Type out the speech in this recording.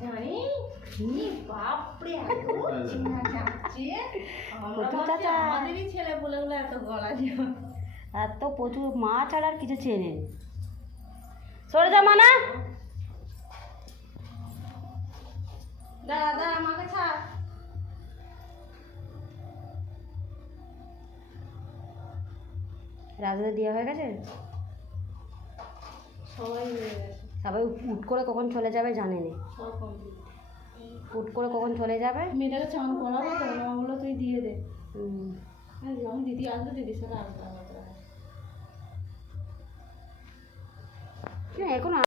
জানি বাপরে আমাদেরই ছেলে বলে এত গলা এত প্রচুর মাছ আর আর কিছু চেনে সরে যা মানা দাদা আমাকে ছাড় রাজুদের বিয়ে হয়ে গেছে সবাই হয়ে গেছে সবাই উঠ করে কখন চলে যাবে জানে না সব কমপ্লিট উঠ করে কখন চলে যাবে মেয়েটাকে চান করাবো তো বললো তুই দিয়ে দে যখন দিদি আসবে দিদির সাথে আসবে এখন